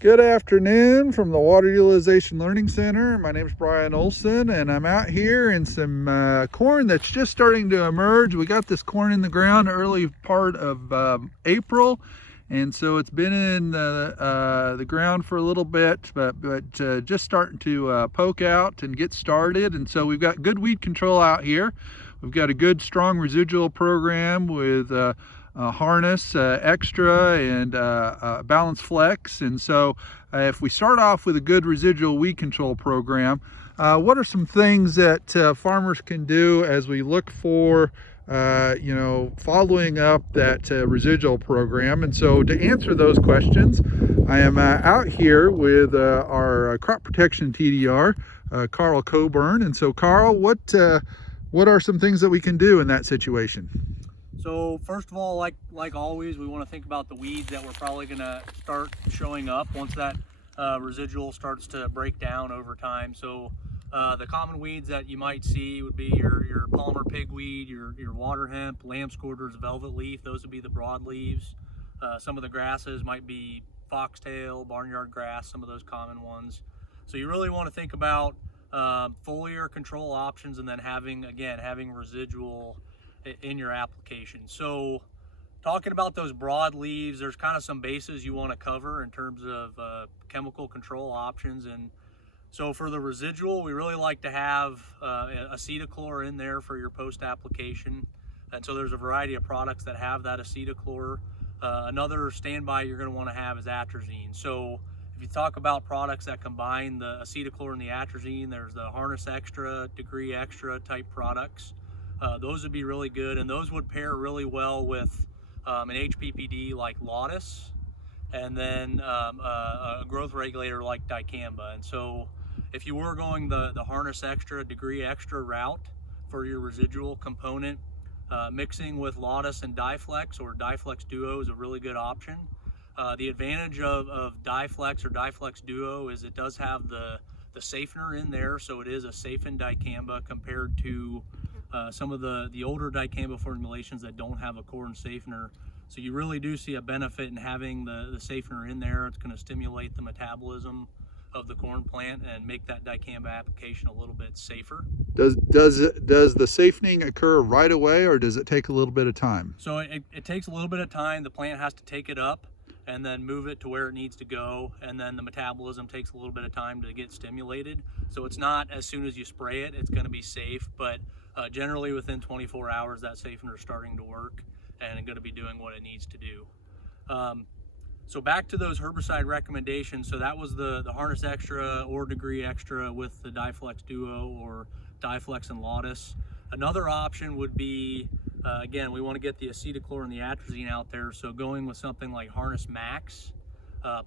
Good afternoon from the Water Utilization Learning Center. My name is Brian Olson, and I'm out here in some corn that's just starting to emerge. We got this corn in the ground early part of April, and so it's been in the ground for a little bit, but just starting to poke out and get started. And so we've got good weed control out here. We've got a good strong residual program with Harness Extra and Balance Flex. And so if we start off with a good residual weed control program, what are some things that farmers can do as we look for following up that residual program? And so to answer those questions, I am out here with our crop protection TDR, Carl Coburn. And so Carl, what are some things that we can do in that situation? So first of all, like always, we want to think about the weeds that we're probably going to start showing up once that residual starts to break down over time. So the common weeds that you might see would be your Palmer pigweed, your water hemp, lamb's quarters, velvet leaf. Those would be the broadleaves. Some of the grasses might be foxtail, barnyard grass, some of those common ones. So you really want to think about foliar control options, and then having residual in your application. So talking about those broad leaves, there's kind of some bases you want to cover in terms of chemical control options. And so for the residual, we really like to have acetochlor in there for your post application. And so there's a variety of products that have that acetochlor. Another standby you're going to want to have is atrazine. So if you talk about products that combine the acetochlor and the atrazine, there's the Harness Extra, Degree Extra type products. Those would be really good, and those would pair really well with an HPPD like Laudis, and then a growth regulator like Dicamba. And so if you were going the Harness Extra, Degree Extra route for your residual component, mixing with Laudis and Diflex or Diflex Duo is a really good option. The advantage of Diflex or Diflex Duo is it does have the safener in there, so it is a safened dicamba compared to some of the older dicamba formulations that don't have a corn safener. So you really do see a benefit in having the safener in there. It's going to stimulate the metabolism of the corn plant and make that dicamba application a little bit safer. Does the safening occur right away, or does it take a little bit of time? So it takes a little bit of time. The plant has to take it up and then move it to where it needs to go, and then the metabolism takes a little bit of time to get stimulated. So it's not as soon as you spray it, it's going to be safe, but generally within 24 hours that safener is starting to work and going to be doing what it needs to do. So back to those herbicide recommendations. So that was the Harness Extra or Degree Extra with the Diflex Duo or Diflex and Laudis. Another option would be, again, we want to get the acetochlor and the atrazine out there, so going with something like Harness Max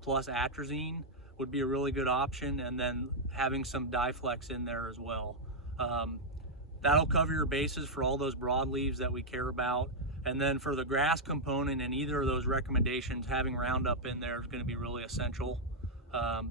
plus atrazine would be a really good option, and then having some Diflex in there as well. That'll cover your bases for all those broadleaves that we care about. And then for the grass component in either of those recommendations, having Roundup in there is going to be really essential.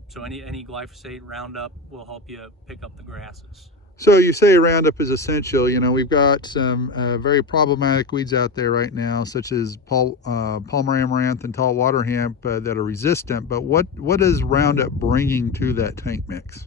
So any glyphosate, Roundup will help you pick up the grasses. So you say Roundup is essential. You know, we've got some very problematic weeds out there right now, such as Palmer amaranth and tall water hemp that are resistant. But what is Roundup bringing to that tank mix?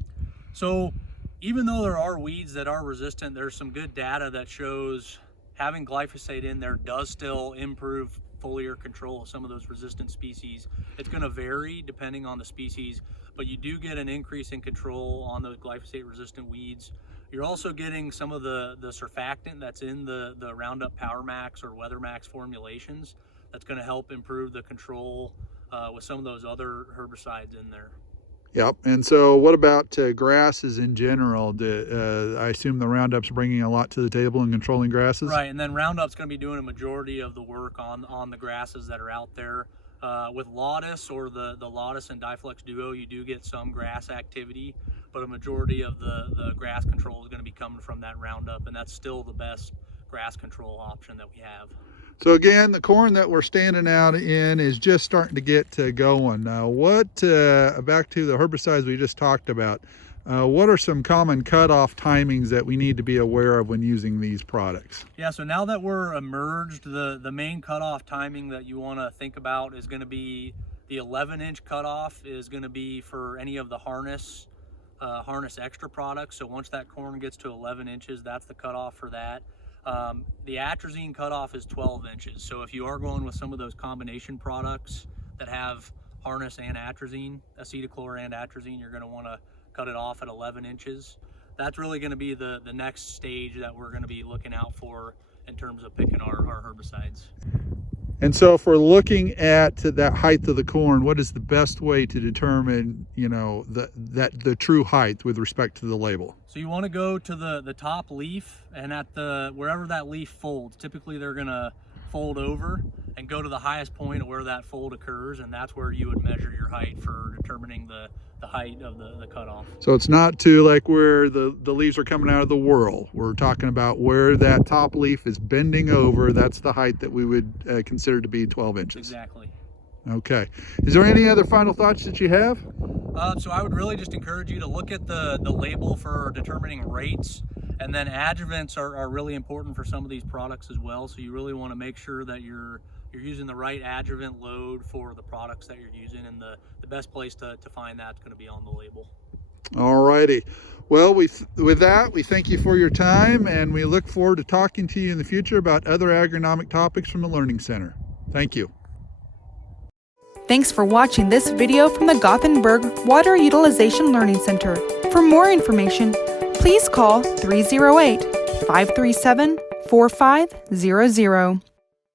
So even though there are weeds that are resistant, there's some good data that shows having glyphosate in there does still improve foliar control of some of those resistant species. It's going to vary depending on the species, but you do get an increase in control on those glyphosate resistant weeds. You're also getting some of the surfactant that's in the Roundup Power Max or Weather Max formulations that's going to help improve the control with some of those other herbicides in there. Yep. And so what about grasses in general? I assume the Roundup's bringing a lot to the table in controlling grasses? Right, and then Roundup's going to be doing a majority of the work on the grasses that are out there. With Laudis or the Laudis and Diflex Duo, you do get some grass activity, but a majority of the grass control is going to be coming from that Roundup, and that's still the best grass control option that we have. So again, the corn that we're standing out in is just starting to get going. Back to the herbicides we just talked about, what are some common cutoff timings that we need to be aware of when using these products? Yeah, so now that we're emerged, the main cutoff timing that you want to think about is going to be The 11-inch cutoff is going to be for any of the harness extra products. So once that corn gets to 11 inches, that's the cutoff for that. The atrazine cutoff is 12 inches. So if you are going with some of those combination products that have harness and atrazine, acetochlor and atrazine, you're going to want to cut it off at 11 inches. That's really going to be the next stage that we're going to be looking out for in terms of picking our herbicides. And so if we're looking at that height of the corn, what is the best way to determine, you know, the true height with respect to the label? So you want to go to the top leaf, and at wherever that leaf folds, typically they're going to fold over, and go to the highest point of where that fold occurs, and that's where you would measure your height for determining the height of the cutoff. So it's not to like where the leaves are coming out of the whorl. We're talking about where that top leaf is bending over. That's the height that we would consider to be 12 inches. Exactly. Okay. Is there any other final thoughts that you have? So I would really just encourage you to look at the label for determining rates, and then adjuvants are really important for some of these products as well. So you really want to make sure that you're using the right adjuvant load for the products that you're using, and the best place to find that's going to be on the label. All righty. Well, with that, we thank you for your time, and we look forward to talking to you in the future about other agronomic topics from the Learning Center. Thank you. Thanks for watching this video from the Gothenburg Water Utilization Learning Center. For more information, please call 308-537-4500.